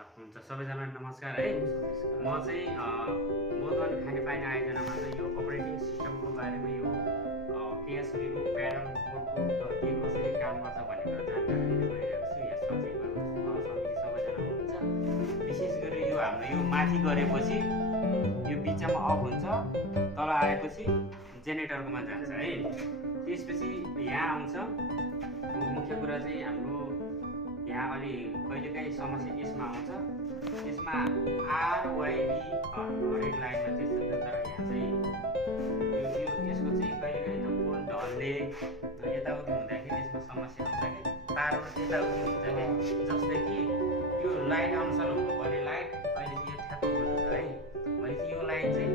ल हुन्छ सबैजना नमस्कार है। म चाहिँ बोधवन खानेपानी आयोजनामा चाहिँ यो अपरेटिङ सिस्टमको बारेमा यो केएसबीको प्यानल बोर्डको के कसरी काम गर्छ भन्ने कुरा जानकारी दिने भइरहेको छु। यहाँ सचिवहरू समिति सबैजना हुनुहुन्छ। विशेष गरी यो हाम्रो यो माथि गरेपछि यो बिचमा अफ हुन्छ, तल आएपछि जेनेरेटरकोमा जान्छ है। त्यसपछि यहाँ आउँछ। मुख्य कुरा चाहिँ हाम्रो यहाँ अलि कहिलेकाहीँ समस्या यसमा आउँछ। यसमा आरवाइबी हरेक लाइनमा त्यस्तो छ, तर यहाँ चाहिँ यो यसको चाहिँ कहिलेकाहीँ त पोल ढल्ने यताउति हुँदाखेरि यसमा समस्या आउँछ कि तारबाट यताउति हुन्छ कि, जस्तै कि यो लाइट अनुसार हुनुपर्ने लाइट अहिले चाहिँ यो ठ्याक्क खोल्नु छ है। भनेपछि यो लाइन चाहिँ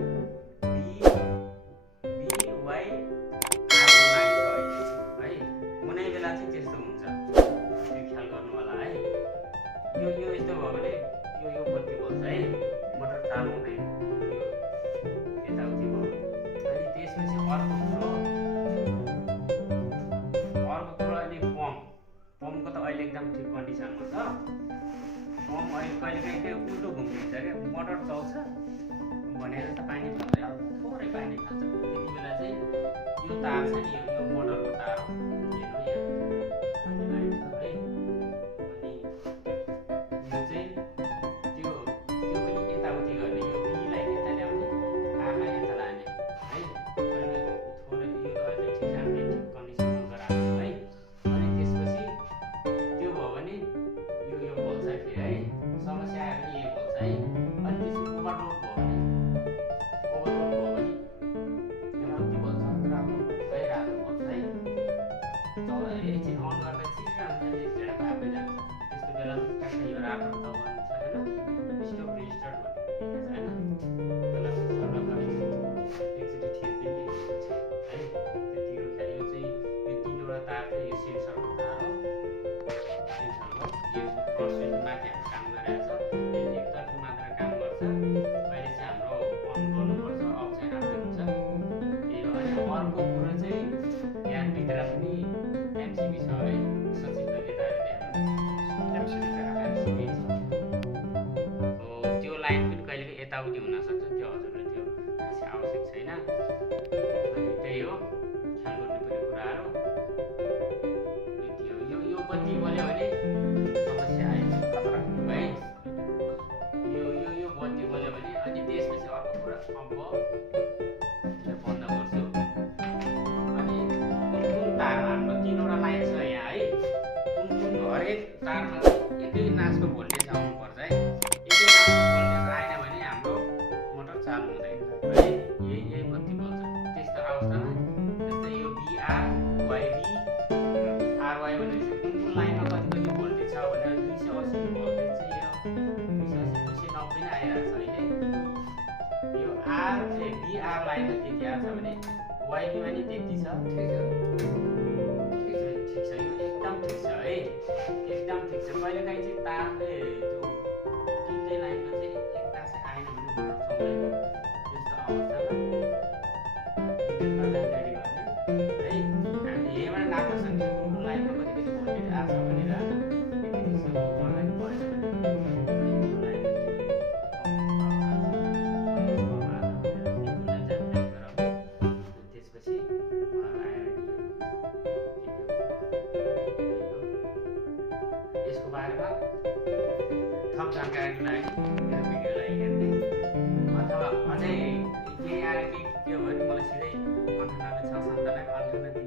बीवाई आरको लाइन छ है। कुनै बेला चाहिँ त्यस्तो हुन्छ, यो ख्याल गर्नु होला है। यो यस्तो भयो भने यो बत्ती बल्छ है, मोटर चालु हुँदैन, यो यताउति भयो। अनि त्यसपछि अर्को कुरो अनि पम्पको त अहिले एकदम ठिक कन्डिसनमा छ। पम्प अहिले कहिलेकाहीँ त्यो उल्टो घुम्दिन्छ क्या, मोटर चल्छ भनेर त पानी फाल्छ, अब थोरै पानी फाल्छ। त्यति बेला चाहिँ यो तार छ नि, यो मोटरको तार हो, हेर्नु यहाँ अनि लाइन छ है। अनि यो चाहिँ त्यो पनि यताउति गर्ने, यो बीलाई यता ल्याउने, आरलाई यता लाने है। अनि थोरै यो त अहिले ठिक छ, हामीले ठिक कन्डिसनमा गराएको है। अनि त्यसपछि त्यो भयो भने यो बोल्छ फेरि है, समस्या आयो भने यो बोल्छ है। अनि त्यसपछि ओभरलोड भयो भने यो बत्ती बोल्छ, रातो है, रातो बोल्छ है। तल एकछिन अन गर्दा चिरिरहन्छ, आफै जान्छ। त्यस्तो बेला ठ्याक्कै यो रातो दबाउनु छ होइन, स्टप रिस्टार्ट भन्ने होइन, त्यसलाई सर्वप्रथम एकचोटि ठेक्दिने है। त्यतिखेर खालि यो चाहिँ यो तीनवटा तार चाहिँ यो सेन्सरको तार हो, सेन्सरको यो फर्स्ट स्विच माथि हाम्रो काम गरिरहेको छ। यो एकतर्फी मात्र काम गर्छ। अहिले चाहिँ हाम्रो अन गर्नुपर्छ, अफ चाहिँ राम्रै हुन्छ। त्यही हो। अनि अर्को कुरो चाहिँ यहाँभित्र पनि एमसिबी छ है, सचिवले यता एमसिबी छ हो। त्यो लाइन पनि कहिलेकाहीँ यताउति हुनसक्छ, त्यो हजुरले त्यो खासै आवश्यक छैन। अनि त्यही हो, ख्याल गर्नुपर्ने कुराहरू यति हो। यो बत्ती बल्यो भने समस्या आयो खतरा है। यो बत्ती बल्यो भने अनि त्यसपछि अर्को कुरा अब बन्द गर्छु। अनि कुन तार हाम्रो तीनवटा लाइन छ यहाँ है, कुन हरेक तारमा एकै नाचको भोल्टेज आउनुपर्छ है। एकै नाचको भोल्टेज आएन भने हाम्रो मोटर चालु हुँदैन है। यही बत्ती बल्छ। त्यस्तो अवस्थामा जस्तै यो बीआरवाइबी आरवाई भनेपछि कुन लाइनमा कति भोल्टेज छ भने 280 भोल्टेज चाहिँ यो 280 290 नै आइरहेको छ अहिले। यो बीआर लाइनमा त्यति आएको छ भने वाइबीमा नि त्यति छ। ठिक छ, यो एकदम ठिक छ है, एकदम ठिक छ। कहिलेकाहीँ चाहिँ तारले त्यो तिनटै लाइनमा चाहिँ एकतासै आएन भने मोटर चल्दैन। त्यस्तो अवस्थामा विद्युतमा जानकारी गर्ने है। हामी यहीँबाट नाप्न सक्छौँ कुन लाइनमा कति भोल्टेज आएको छ भनेर। यसको बारेमा थप जानकारीको लागि मेरो भिडियोलाई हेर्ने अथवा अझै केही आएर के भयो भने मलाई सिधै 98 697 98